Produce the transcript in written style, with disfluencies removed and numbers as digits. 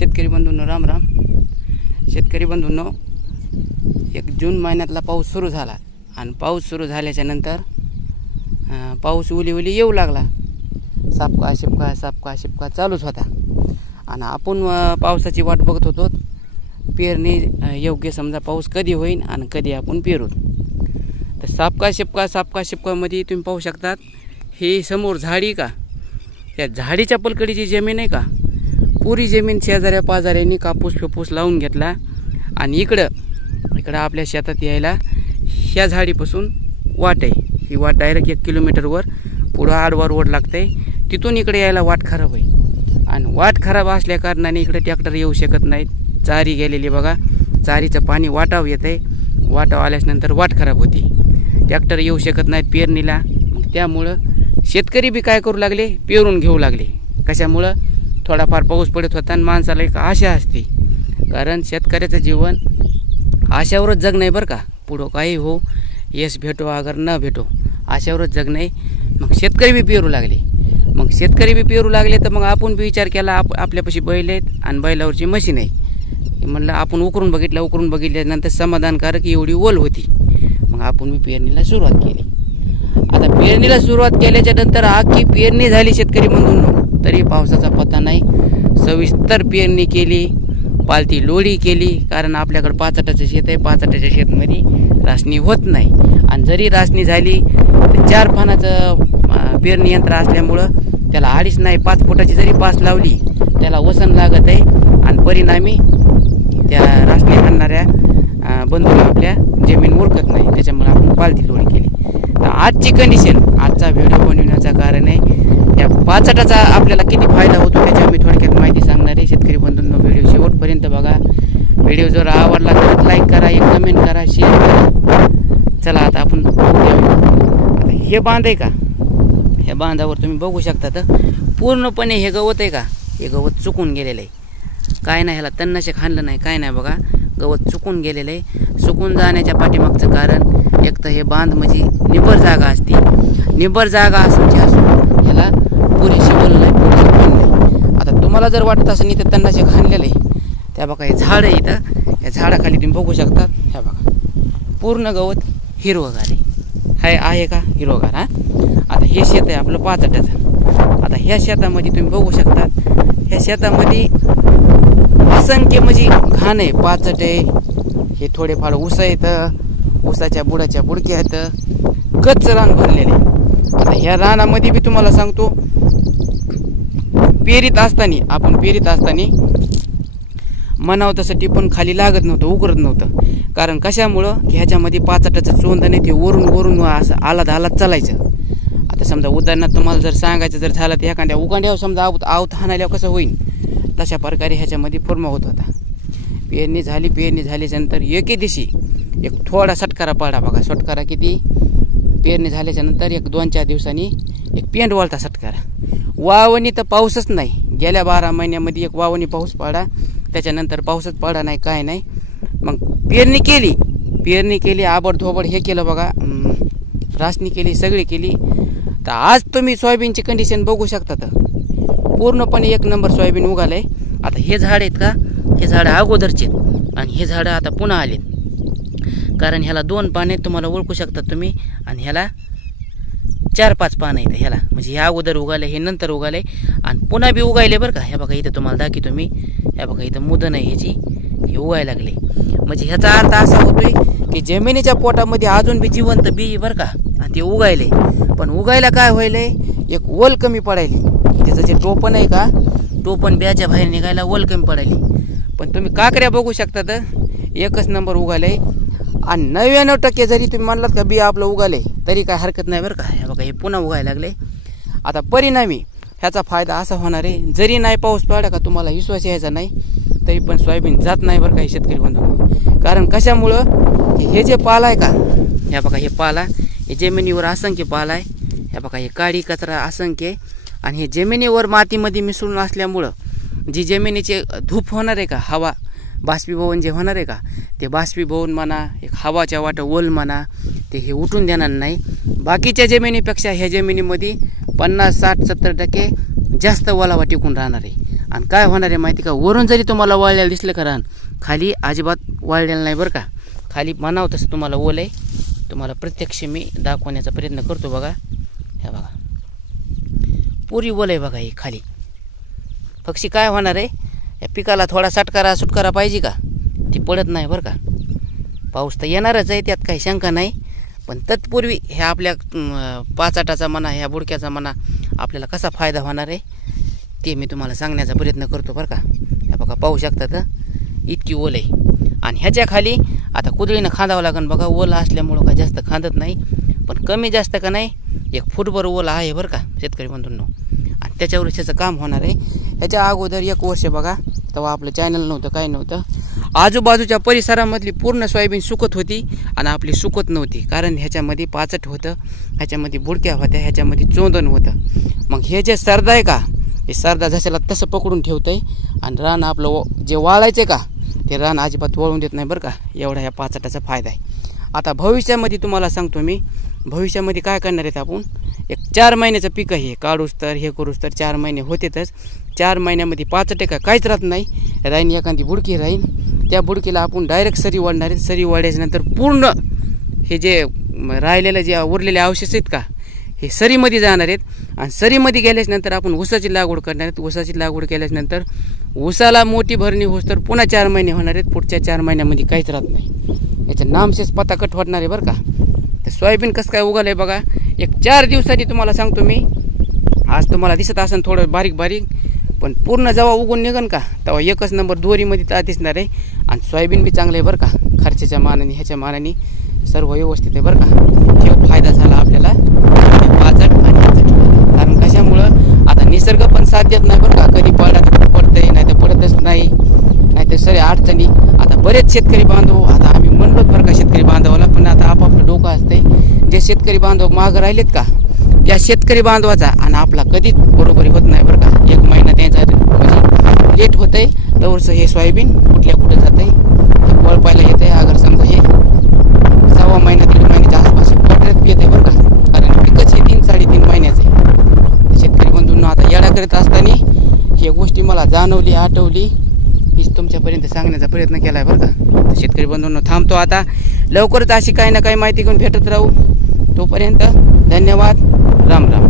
शेतकरी बंधूंनो राम राम। शेतकरी बंधूंनो, 1 जून महिन्यातला पाऊस सुरू झाला आणि पाऊस सुरू झाल्याच्या नंतर पाऊस उली येऊ लागला। सापका शिपका चालूच होता आणि आपण पावसाची वाट बघत होतो। पेरणी योग्य समजा पाऊस कधी होईल आणि कधी आपण पेरू। तर सापका शिपका मध्ये तुम्ही पाहू शकतात, हे समोर झाडी का, या झाडीच्या पलकडीची जमीन आहे का, पुरी जमीन शेजाऱ्या पाजाऱ्यांनी कापूस लावून घेतला आणि इकडं आपल्या शेतात यायला ह्या झाडीपासून वाट आहे। ही वाट डायरेक्ट 1 किलोमीटरवर पुढं आडवा रोड लागते, तिथून इकडे यायला वाट खराब आहे आणि वाट खराब असल्या कारणाने इकडे ट्रॅक्टर येऊ शकत नाहीत। चारी गेलेली बघा, चारीचं पाणी वाटाव येते, वाटाव आल्यानंतर वाट खराब होती, ट्रॅक्टर येऊ शकत नाहीत पेरणीला। मग त्यामुळं शेतकरी बी काय करू लागले, पेरून घेऊ लागले। कशामुळं, थोडाफार पाऊस पडत होता आणि माणसाला एक आशा असते, कारण शेतकऱ्याचं जीवन आशावरच जगणं आहे बरं का। पुढं काही हो, यश भेटो अगर न भेटो, आशावरच जगणं आहे। मग शेतकरी बी पेरू लागले, तर मग आपण बी विचार केला, आपल्यापाशी बैल आहेत आणि बैलावरची मशीन आहे। म्हणलं आपण उकरून बघितल्यानंतर समाधानकारक एवढी ओल होती, मग आपण पेरणीला सुरुवात केली। आता पेरणीला सुरुवात केल्याच्या नंतर आखी पेरणी झाली शेतकरी बंधूंनो, तरी पावसाचा पत्ता नाही। सविस्तर पेरणी केली, पालती लोडी केली, कारण आपल्याकडे 5 आटाचं शेत आहे। 5 आटाच्या शेतमध्ये रासणी होत नाही आणि जरी रासणी झाली तर 4 फानाचं पेरणी यंत्र असल्यामुळं त्याला 2.5 नाही 5 फुटाची जरी पास लावली त्याला वसन लागत आहे आणि परिणामी त्या रासणी आणणाऱ्या बंधूला आपल्या जमीन ओळखत नाही, त्याच्यामुळे आपण पालती लोडी केली। तर आजची कंडिशन, आजचा व्हिडिओ बनवण्याचं कारण आहे या 5 आटाचा आपल्याला किती फायदा होतो त्याच्यावर मी थोडक्यात माहिती सांगणार आहे। शेतकरी बंधूंनो, व्हिडिओ शेवटपर्यंत बघा। व्हिडिओ जर आवडला तर लाईक करा, एक कमेंट करा, शेअर करा। चला आता आपण आता हे बांध आहे का, ह्या बांधावर तुम्ही बघू शकता तर पूर्णपणे हे गवत आहे का, हे गवत चुकून गेलेलं आहे। काय नाही, ह्याला तणनाशक हाणलं नाही, काय नाही बघा, गवत चुकून गेलेलं आहे। चुकून जाण्याच्या पाठीमागचं कारण एक तर हे बांध म्हणजे निबर जागा असते, निबर जागा असून ह्याला पुरेशी बोल नाही। आता तुम्हाला जर वाटत असेल इथं तणनाशक हाणलेलं आहे, त्या बघा हे झाड आहे, इथं या झाडाखाली तुम्ही बघू शकता, ह्या बघा पूर्ण गवत हिरवगार आहे का हिरवगार। आता हे शेत आहे आपलं 5 आटाचं। आता ह्या शेतामध्ये तुम्ही बघू शकता, ह्या शेतामध्ये असंख्य म्हणजे घाण आहे, 5 आट आहे, हे थोडेफार ऊस आहेत, ऊसाच्या बुडाच्या बुडक्या आहेत, गच्च रान भरलेले। आता ह्या रानामध्ये बी तुम्हाला सांगतो, पेरीत असताना म्हणावं तसं टिपून खाली लागत नव्हतं, उकरत नव्हतं। कारण कशामुळं, की ह्याच्यामध्ये 5 आटाचं चोंद नाही, ते वरून असं आलात चालायचं। आता समजा उदाहरणार्थ तुम्हाला जर सांगायचं जर झालं तर एखाद्या उगांड्यावर समजा आवत हाणाल्यावर कसं होईल, तशा प्रकारे ह्याच्यामध्ये फॉर्म होत होता। पेरणी झाल्याच्या नंतर एके दिवशी एक थोडा सटकारा पडला बघा। सटकारा किती, पेरणी झाल्याच्या नंतर 1-2-4 दिवसांनी एक पेंड वळता सटकारा। वावणी तर पाऊसच नाही, गेल्या 12 महिन्यामध्ये एक वावणी पाऊस पडला, त्याच्यानंतर पाऊसच पडला नाही, काय नाही। मग पेरणी केली आबडधोबड हे केलं बघा, रासणी केली, सगळी केली। तर आज तुम्ही सोयाबीनची कंडिशन बघू शकता, तर पूर्णपणे 1 नंबर सोयाबीन उगालंय। आता हे झाड आहेत का, हे झाड अगोदरचे आणि हे झाड आता पुन्हा आलेत, कारण ह्याला 2 पाने तुम्हाला ओळखू शकता तुम्ही, आणि ह्याला 4-5 पानं आहेत ह्याला, म्हणजे हे अगोदर उगाले, हे नंतर उगाले आणि पुन्हा बी उगायले बरं का। ह्या बघा इथं तुम्हाला दाखी तुम्ही, ह्या बघा इथं मुदन आहे ह्याची, हे उगायला लागले। म्हणजे ह्याचा अर्थ असा होतोय की जमिनीच्या पोटामध्ये अजून बी जिवंत बी बरं का, आणि ते उगायले, पण उगायला काय व्हायलंय, एक ओल कमी पडायली। त्याचं जे टोपण आहे का, टोपण बियाच्या बाहेर निघायला ओल कमी पडायली। पण तुम्ही काकऱ्या बघू शकता तर 1च नंबर उगालय आणि 99% जरी तुम्ही म्हणलात का बिया आपलं उगाले तरी काय हरकत नाही बरं का। हे बघा हे पुन्हा उगायला लागले। आता परिणामी ह्याचा फायदा असा होणार आहे, जरी नाही पाऊस पडला का तुम्हाला विश्वास यायचा नाही, तरी पण सोयाबीन जात नाही बरं का शेतकरी बंधू। कारण कशामुळं, हे जे पाला आहे का, ह्या बघा हे पाला, हे जमिनीवर असंख्य पाला आहे, ह्या बघा हे काडी कचरा असंख्य आहे, आणि हे जमिनीवर मातीमध्ये मिसळून असल्यामुळं जी जमिनीचे धूप होणार आहे का, हवा बाष्पीभवन जे होणार आहे का, ते बाष्पीभवन म्हणा, एक हवाच्या वाट ओल म्हणा, ते हे उठून देणार नाही। बाकीच्या जमिनीपेक्षा ह्या जमिनीमध्ये 50, 60, 70% जास्त ओलावा टिकून राहणार आहे। आणि काय होणार आहे माहिती का, वरून जरी तुम्हाला वाळलेलं दिसलं का रान, खाली अजिबात वाळलेलं नाही बरं का. खाली म्हणावं तसं तुम्हाला ओल आहे. तुम्हाला प्रत्यक्ष मी दाखवण्याचा प्रयत्न करतो बघा. हे बघा पुरी ओल आहे बघा ही खाली. पक्षी काय होणार आहे, या पिकाला थोडा सुटकारा पाहिजे का, ती पडत नाही बरं का. पाऊस तर येणारच आहे, त्यात काही शंका नाही. पण तत्पूर्वी ह्या आपल्या पाचाटाचा म्हणा, ह्या बुडक्याचा म्हणा, आपल्याला कसा फायदा होणार आहे ते मी तुम्हाला सांगण्याचा प्रयत्न करतो बरं का. ह्या बघा पाहू शकता तर इतकी ओल आहे. आणि ह्याच्या खाली आता कुदळीनं खांदावं लागेल बघा. ओला असल्यामुळं का जास्त खांदत नाही, पण कमी जास्त का नाही 1 फूटभर ओला आहे बरं का शेतकरी बंधूंनो. आणि त्याच्यावर त्याचं काम होणार आहे. ह्याच्या अगोदर 1 वर्ष बघा, तेव्हा आपलं चॅनल नव्हतं, काही नव्हतं. आजूबाजूच्या परिसरामधली पूर्ण सोयाबीन सुकत होती आणि आपली सुकत नव्हती. कारण ह्याच्यामध्ये पाचट होतं, ह्याच्यामध्ये बुडक्या होत्या, ह्याच्यामध्ये चोंदण होतं. मग हे जे सरदा आहे का, हे सरदा जशाला तसं पकडून ठेवतंय. आणि रान आपलं जे वाळायचं का, ते रान अजिबात वळून देत नाही बरं का. एवढा ह्या पाचटाचा फायदा आहे. आता भविष्यामध्ये तुम्हाला सांगतो मी, भविष्यामध्ये काय करणार आहेत आपण, 4 महिन्याचं पीक आहे. काढूस तर हे करूस तर 4 महिने होतेच. 4 महिन्यामध्ये पाचट का काहीच राहत नाही. राहीन एखादी बुडकी राहीन, त्या बुडकीला आपण डायरेक्ट सरी वाढणार आहे. सरी वाढल्याच्यानंतर पूर्ण हे जे राहिलेलं जे उरलेले अवशेष आहेत का, हे सरीमध्ये जाणार आहेत. आणि सरीमध्ये गेल्याच्यानंतर आपण ऊसाची लागवड करणार आहेत. ऊसाची लागवड केल्याच्यानंतर ऊसाला मोठी भरणी होस तर पुन्हा 4 महिने होणार आहेत. पुढच्या 4 महिन्यामध्ये काहीच राहत नाही. याचं नामशेष पताकट होणार आहे बरं का. तर सोयाबीन कसं काय उगालं आहे बघा. 4 दिवसांनी तुम्हाला सांगतो मी. आज तुम्हाला दिसत असेल थोडं बारीक बारीक, पण पूर्ण जेव्हा उगून निघन का, तेव्हा 1च नंबर दोरीमध्ये तर दिसणार आहे. आणि सोयाबीन बी चांगलं आहे बरं का. खर्चाच्या मानाने ह्याच्या मानाने सर्व व्यवस्थित आहे बरं का. हे फायदा झाला आपल्याला पाचट आणि ह्याचा. कारण कशामुळं आता निसर्ग पण साथ देत नाही बरं का. कधी पडतंय, नाही तर पडतच नाही, नाही तर सगळे अडचणी. आता बरेच शेतकरी बांधव, आता आम्ही म्हणलोच बरं का शेतकरी बांधवाला, पण आता आपापलं डोकं असतंय. जे शेतकरी बांधव मागं राहिलेत का, त्या शेतकरी बांधवाचा आणि आपला कधीच बरोबरी होत नाही बरं का. 1 महिना त्यांचा म्हणजे लेट होतंय, तवरचं हे सोयाबीन कुठल्या कुठं जातंय, हे पळपायला येतंय. अगर समजा हे 1.25 महिना 1.5 महिन्याच्या आसपास पडण्यात येते बरं का. कारण पिकच हे 3-3.5 महिन्याचं आहे. शेतकरी बंधूंना आता येडा करत असताना ही गोष्टी मला जाणवली, आठवली, हीच तुमच्यापर्यंत सांगण्याचा प्रयत्न केला आहे बरं का. शेतकरी बंधूंना थांबतो आता. लवकरच अशी काही ना काही माहिती घेऊन भेटत राहू. तोपर्यंत धन्यवाद. राम राम.